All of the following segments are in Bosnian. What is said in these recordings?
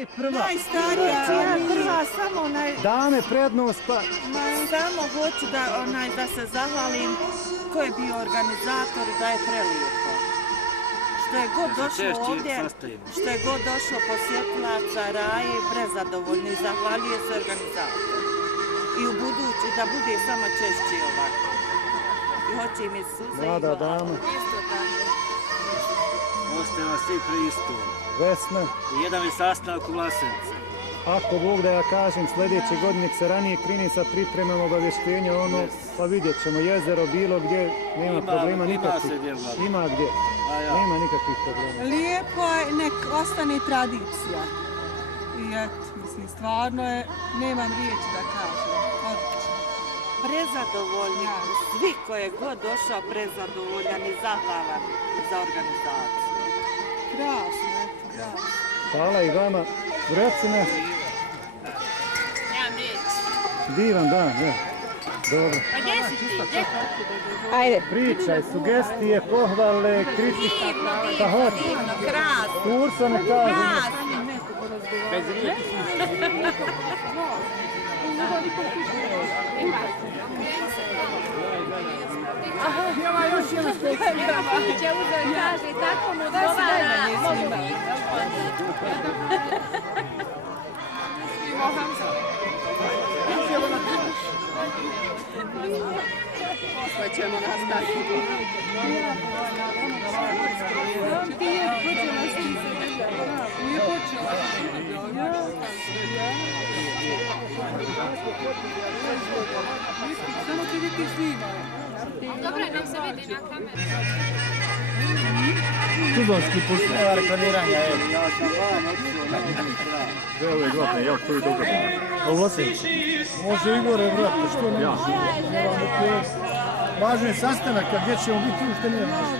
Najstarija, prva, samo dame prednost, pa... Samo hoću da se zahvalim ko je bio organizator, da je prelijepo. Što je god došlo ovdje, što je god došlo posjetilaca Raje, prezadovoljni, zahvaljuje se organizator. I u budući da bude samo češći ovako. I hoće im suze i glava. Isto tako. Možete vas svi pristup. Vesna. I jedan je sastanak u Vlasence. Ako Bog da ja kažem, sljedeće godine se ranije krene sa pripremama obavještenja, pa vidjet ćemo jezero, bilo gdje, nema problema nikakvih. Ima gdje. Nema nikakvih problema. Lijepo je, nek ostane tradicija. I eto, mislim, stvarno je, nemam riječi da kažem. Odlično. Prezadovoljni, svi koji je god došao prezadovoljan i zahvalan za organizaciju. Krasno, eto, krasno. Hvala i vama. Reci me. Nemam riječi. Divan dan, ne. Dobro. Pa gdje si ti? Ajde. Pričaj, sugestije, pohvale, kritike. Divno, krasno. Turca ne kaže. Krasno. Bez riječi. Ima još jedna spektra. Će uzeti kaže, tako mu odgovara. Mogu biti. Pa ćemo nastaviti. Ti je počela s tim se držati. Nije počela. Samo ti biti snima. Dobro, nam se vidi na kameru. Tuzonski pušta. Reklamiranja, evo. Sve ove godine, ja to je dobro. A u Vlasenci? Može Igore, brate, što ne može? Važno je sastanak, a gdje ćemo biti, ušte nije važno.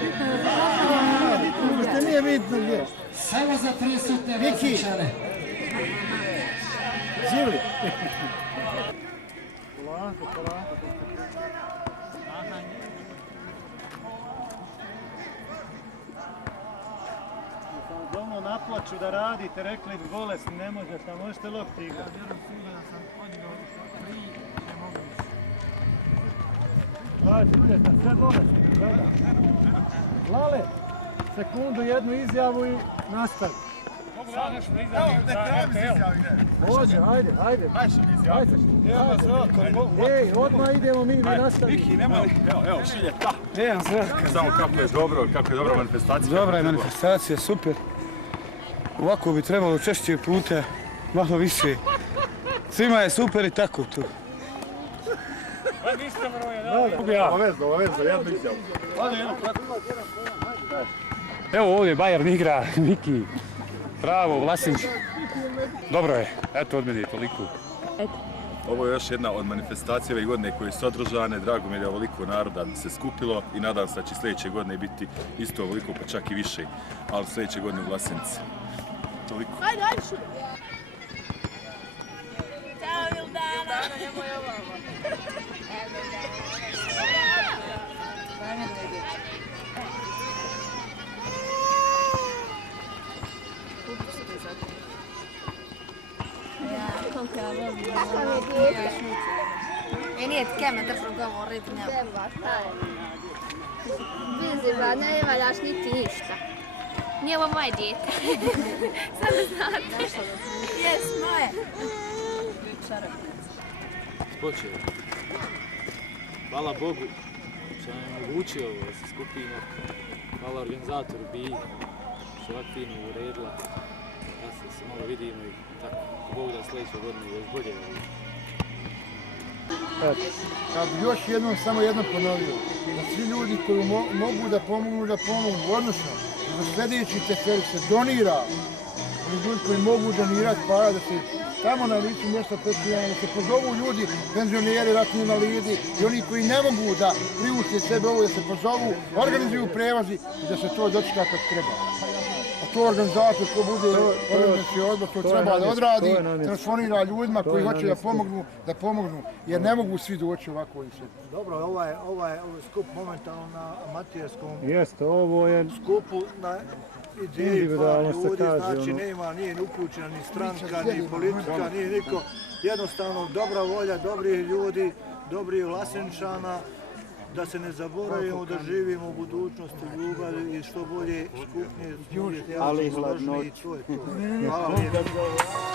Ušte nije bitno gdje. Samo za prisutne Vlasenčane. Živli. Polako, polako. Dovoljno naplaću da radite, rekli bi bolesni, ne možete, a možete lopti igrati. Pazite, sve bolesni, gleda. Lale, sekundu, jednu izjavu i nastavi. Mogu ja nešto da izjavim? Evo, da krajem se izjavi, ne. Može, ajde. Ajde mi izjavi. Evo nas velika, mogu. Ej, odmah idemo mi, da nastavimo. Viki, nemoj. Evo, šilje, ta. Nemam sve. Samo kako je dobra manifestacija. Dobra je manifestacija, super. Ovako bi trebalo češće puta, malo više. Svima je super i tako tu. Ovezno, jednu izjavu. Evo ovdje Bayern igra, Viki. Bravo, Vlasinć. Dobro je, eto od mene toliko. Ovo je još jedna od manifestacija ove godine koje su održane. Drago mi je da je ovoliko naroda se skupilo i nadam se da će sljedeće godine biti isto ovoliko, pa čak i više. Ali sljedeće godine u Vlasinci. Toliko. Ajde, šude. Ćao, Ildana. Nemoj ovamo. Kako vam je dijete? Meni je tkeme držu govorit, nema. Viziva, ne valjaš niti ništa. Nije ovo moje dijete. Sad da znate. Jes, moje. Počeo. Hvala Bogu što nam je omogućio ovo da se skupimo. Hvala organizatoru BI što je aktivno uredila. Da se malo vidimo i tako. Bog da sljedeće godine još bolje. Ja bih još jednom samo jedno ponovio. Da svi ljudi koji mogu da pomognu, odnosno da sljedeći teferi se donira. Oni ljudi koji mogu donirati para, da se tamo na licu mjesta festivala, da se pozovu ljudi, penzioneri, ratni invalidi i oni koji ne mogu da priušte sebe ovo, da se pozovu, organizuju prevozi i da se to dočeka kako treba. A to organizator, ko bude organizacijski odbor, to treba da odradi, transformira ljudima koji hoće da pomognu, jer ne mogu svi doći ovako i sve. Dobro, ovaj skup momentalno na amaterskom skupu ideji par ljudi, znači nema, nije ni uključena ni stranka, ni politika, nije niko. Jednostavno dobra volja, dobrih ljudi, dobrih Vlasinčana, da se ne zaboravimo da živimo u budućnosti ljubavi i što bolje skupnije, ali hladnoći. Hvala lijepo.